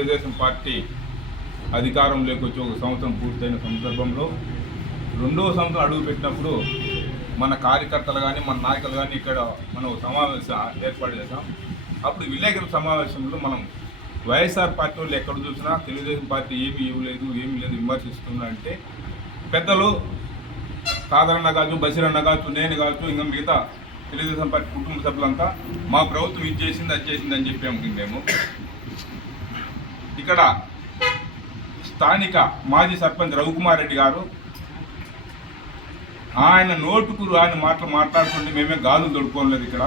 Telugu Desam party అధికారంలోకి వచ్చి ఒక సంవత్సరం పూర్తయిన సందర్భంలో రెండవ సంవత్సరం అడుగు పెట్టినప్పుడు మన కార్యకర్తలు కానీ మన నాయకులు కానీ ఇక్కడ మనం సమావేశం ఏర్పాటు చేసాం అప్పుడు విలేకరుల సమావేశంలో మనం వైఎస్ఆర్ పార్టీ వాళ్ళు ఎక్కడ చూసినా తెలుగుదేశం పార్టీ ఏమీ ఇవ్వలేదు ఏమీ లేదు విమర్శిస్తున్నా అంటే పెద్దలు సాధారణ కావచ్చు బసిరన్న కావచ్చు నేను కావచ్చు ఇంకా మిగతా తెలుగుదేశం పార్టీ కుటుంబ సభ్యులంతా మా ప్రభుత్వం ఇది చేసింది అది చేసింది అని చెప్పాము మేము ఇక్కడ స్థానిక మాజీ సర్పంచ్ రవికుమార్ రెడ్డి గారు ఆయన నోటుకు రాని మాటలు మాట్లాడుతుంటే మేమే గాజులు దొడుకోలేదు ఇక్కడ.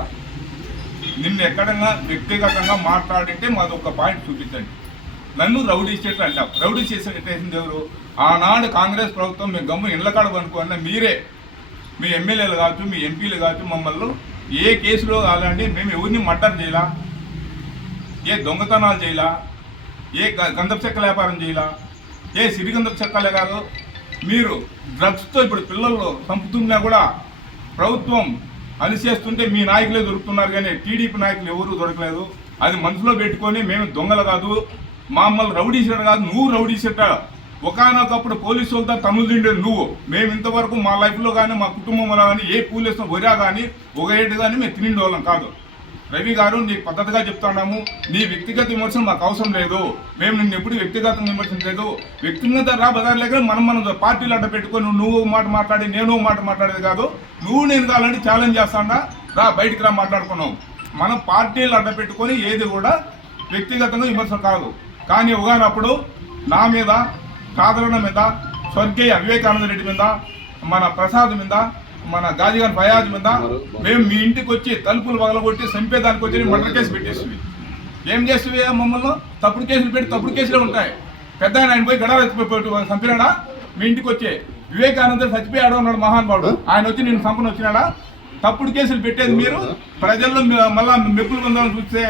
నిన్ను ఎక్కడన్నా వ్యక్తిగతంగా మాట్లాడింటే మాది ఒక పాయింట్ చూపించండి. నన్ను రౌడీ స్టేట్ అంటాం రౌడీ స్టేట్ చేసింది ఎవరు? ఆనాడు కాంగ్రెస్ ప్రభుత్వం మేము గమ్ము ఇళ్ళ కాడ అనుకున్న మీరే. మీ ఎమ్మెల్యేలు కావచ్చు మీ ఎంపీలు కావచ్చు మమ్మల్ని ఏ కేసులో కాదండి మేము ఎవరిని మర్డర్ చేయాలా? ఏ దొంగతనాలు చేయాలా? ఏ గ- గంధపు చెక్క వ్యాపారం చేయాలా? ఏ సిరిగంధపు చెక్కలే కాదు. మీరు డ్రగ్స్తో ఇప్పుడు పిల్లలు చంపుతున్నా కూడా ప్రభుత్వం అనిచేస్తుంటే మీ నాయకులే దొరుకుతున్నారు కానీ టీడీపీ నాయకులు ఎవరు దొరకలేదు. అది మనసులో పెట్టుకొని మేము దొంగలు కాదు. మమ్మల్ని రౌడీ షీటర్ కాదు. నువ్వు రౌడీ షీటర్. ఒకనొకప్పుడు పోలీసు వాళ్ళతో తమ్ముడు తిండేది నువ్వు. మేము ఇంతవరకు మా లైఫ్లో కానీ మా కుటుంబంలో కానీ ఏ పోలీసులో వరా కానీ ఒక ఏడు కానీ మేము తినే వాళ్ళం కాదు. రవి గారు నీ పద్ధతిగా చెప్తున్నాము. నీ వ్యక్తిగత విమర్శలు మాకు అవసరం లేదు. మేము నిన్ను ఎప్పుడు వ్యక్తిగతంగా విమర్శించలేదు. వ్యక్తిగత రా బదారులేక మనం మనం పార్టీలు అడ్డ పెట్టుకొని నువ్వు మాట మాట్లాడి నేను మాట మాట్లాడేది కాదు. నువ్వు నేను కావాలంటే ఛాలెంజ్ చేస్తాడా? రా బయటికి రా మాట్లాడుకున్నాం. మనం పార్టీలు అడ్డ పెట్టుకొని ఏది కూడా వ్యక్తిగతంగా విమర్శ కాదు. కానీ ఉగానప్పుడు నా మీద కాదరణ మీద స్వర్గీయ వివేకానంద రెడ్డి మీద మన ప్రసాద్ మీద మన గాజిగాన్ ఫయాజ్ మీద మేము మీ ఇంటికి వచ్చి తలుపులు పగలగొట్టి చంపేదానికి వచ్చి మర్డర్ కేసు పెట్టేసి ఏం చేస్తుంది మమ్మల్ని? తప్పుడు కేసులు పెట్టి తప్పుడు కేసులే ఉంటాయి. పెద్ద ఆయన ఆయన పోయి గడాలు ఎత్తిపోయి చంపినాడా? మీ ఇంటికి వచ్చి. వివేకానంద చచ్చిపోయాడు అన్నాడు మహానుభావుడు ఆయన వచ్చి నేను చంపని వచ్చినాడా తప్పుడు కేసులు పెట్టేది మీరు. ప్రజల్లో మళ్ళా మెప్పులు పొందాలని చూస్తే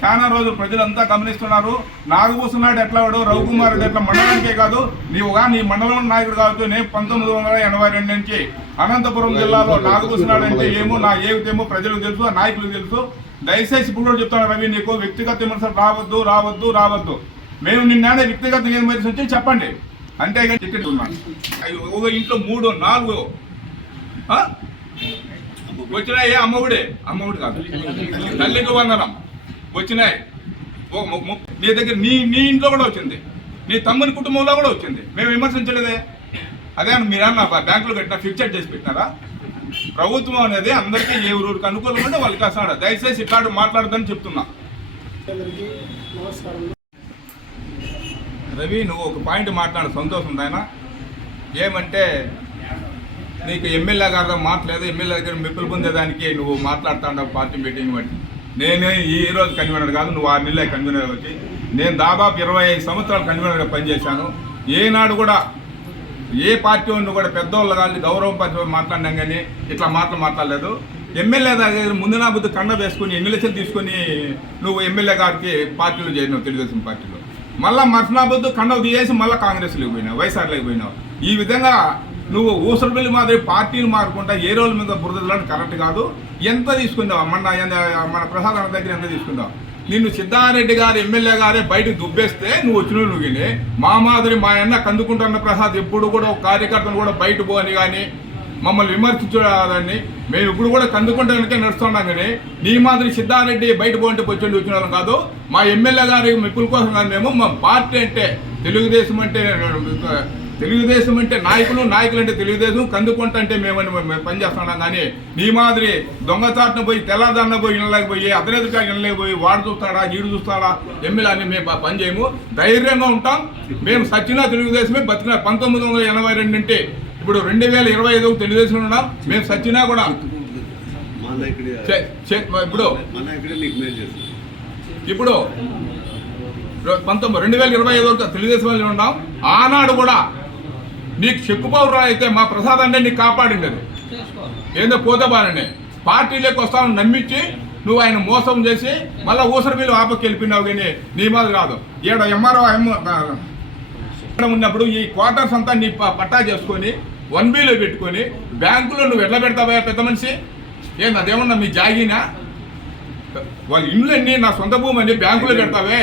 చాలా రోజులు ప్రజలంతా గమనిస్తున్నారు. నాగభూసునాడు ఎట్లా వాడు? రవికుమార్ రెడ్డి ఎట్లా మండలానికే కాదు. నీవుగా నీ మండలం నాయకుడు కావచ్చు. నేను పంతొమ్మిది వందల ఎనభై రెండు నుంచి అనంతపురం జిల్లాలో నాగభూసునాడు అంటే ఏమో నా ఏమిటేమో ప్రజలకు తెలుసు ఆ నాయకులకు తెలుసు. దయచేసి ఇప్పుడు కూడా చెప్తాను రవి నీకు వ్యక్తిగత విమర్శలు రావద్దు రావద్దు రావద్దు. మేము నిన్న వ్యక్తిగత విమర్శ వచ్చి చెప్పండి. అంతేగాని టికెట్ ఉన్నాను. ఒక ఇంట్లో మూడు నాలుగు? వచ్చినాయి అమ్మఒడే? అమ్మఒడి కాదు. తల్లికి వందనం. వచ్చినాయి. ఓ నీ దగ్గర నీ నీ ఇంట్లో కూడా వచ్చింది. నీ తమ్ముని కుటుంబంలో కూడా వచ్చింది. మేము విమర్శించలేదే. అదే మీరన్నా బ్యాంకులో కట్టిన ఫిక్చర్ చేసి పెట్టినారా? ప్రభుత్వం అనేది అందరికీ ఏ ఊరికి అనుకూలంగా ఉంటే వాళ్ళకి వస్తాడు దయచేసి ఇక్కడ మాట్లాడదని చెప్తున్నా. రవి నువ్వు ఒక పాయింట్ మాట్లాడు. సంతోషం ఆయన ఏమంటే నీకు ఎమ్మెల్యే గారితో మాట్లాడలేదు. ఎమ్మెల్యే దగ్గర మెప్పులు పొందేదానికి నువ్వు మాట్లాడుతావు పార్టీ మీటింగ్ బట్టి. నేనే ఈ రోజు కన్వీనర్ కాదు నువ్వు ఆరు నెలలే కన్వీనర్ వచ్చి నేను దాదాపు ఇరవై ఐదు సంవత్సరాలు కన్వీనర్గా పనిచేశాను. ఏనాడు కూడా ఏ పార్టీ వాళ్ళు కూడా పెద్దవాళ్ళు కానీ గౌరవం పరిచయం మాట్లాడినాం కానీ ఇట్లా మాటలు మాట్లాడలేదు. ఎమ్మెల్యే దగ్గర ముందు నా బుద్ధి కండ వేసుకుని ఎన్ని తీసుకుని తీసుకొని నువ్వు ఎమ్మెల్యే గారికి పార్టీలో చేరినావు తెలుగుదేశం పార్టీలో. మళ్ళీ మర్సనాబొద్దు కండవ తీసేసి మళ్ళీ కాంగ్రెస్లోకి పోయినావు వైఎస్ఆర్లోకి పోయినావు. ఈ విధంగా నువ్వు ఊసరపల్లి మాదిరి పార్టీలు మారుకుంటా ఏ రోజుల మీద బురదలను కరెక్ట్ కాదు. ఎంత తీసుకుందావు? మన మన ప్రసాద్ అన్న దగ్గర ఎంత తీసుకుందావు? నిన్ను సిద్ధారెడ్డి గారు ఎమ్మెల్యే గారే బయటకు దుబ్బేస్తే నువ్వు వచ్చిన నువ్వు మా మాదిరి మా అన్న కందుకుంటున్న ప్రసాద్ ఎప్పుడు కూడా ఒక కార్యకర్తను కూడా బయట పోని కానీ మమ్మల్ని విమర్శించడాన్ని మేము ఇప్పుడు కూడా కందుకుంటానికే నడుస్తున్నాం కానీ నీ మాదిరి సిద్ధారెడ్డి బయట పోంటే పొచ్చుండి వచ్చిన వాళ్ళం కాదు. మా ఎమ్మెల్యే గారి మెప్పుల కోసం కానీ మేము మా పార్టీ అంటే తెలుగుదేశం అంటే తెలుగుదేశం అంటే నాయకులు నాయకులు అంటే తెలుగుదేశం కందుకుంట అంటే మేమని మేము పనిచేస్తున్నాం కానీ నీ మాదిరి దొంగచాటున పోయి తెల్లదాన్న పోయి ఇళ్ళకి పోయి అతనేదిగా ఇళ్ళకి పోయి వాడు చూస్తాడా ఈడు చూస్తాడా ఎమ్మెల్యే అని మేము పని చేయము. ధైర్యంగా ఉంటాం. మేము సచ్చినా తెలుగుదేశమే బతికిన పంతొమ్మిది వందల ఎనభై రెండు అంటే ఇప్పుడు రెండు వేల ఇరవై ఐదు తెలుగుదేశం ఉన్నాం. మేము సచ్చినా కూడా ఇప్పుడు ఇప్పుడు పంతొమ్మిది రెండు వేల ఇరవై ఐదు తెలుగుదేశం ఉన్నాం. ఆనాడు కూడా నీకు చెక్కుపౌరు అయితే మా ప్రసాదాన్ని నీకు కాపాడింది అది ఏందో పోతే బాగానే పార్టీలోకి వస్తామని నమ్మించి నువ్వు ఆయన మోసం చేసి మళ్ళీ ఊసరి బిల్లు ఆపకి వెళ్ళిపోయినావు కానీ నీ మాది కాదు ఈడ ఎంఆర్ఓ ఇక్కడ ఉన్నప్పుడు ఈ క్వార్టర్స్ అంతా నీ ప- పట్టా చేసుకొని వన్ బీలో పెట్టుకొని బ్యాంకులో నువ్వు ఎట్లా పెడతావా పెద్ద మనిషి? ఏంది అదేమన్నా మీ జాగినా? వాళ్ళ అన్ని నా సొంత భూమి అని బ్యాంకులో పెడతావే.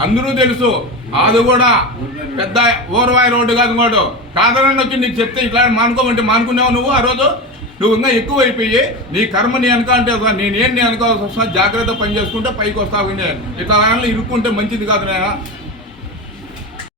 అందరూ తెలుసు. అది కూడా. పెద్ద ఓరవాయి రోడ్డు కాదు ఇంకోటి. కాదనని వచ్చి నీకు చెప్తే ఇట్లా మానుకోమంటే మానుకున్నావు నువ్వు ఆ రోజు? నువ్వు ఇంకా ఎక్కువ అయిపోయి నీ కర్మ నీ వెనక అంటే నేనేం నీ అనుకోవాల్సి వస్తున్నా జాగ్రత్త పని చేసుకుంటే పైకి వస్తావు ఇట్లా ఇరుక్కుంటే మంచిది కాదు నేను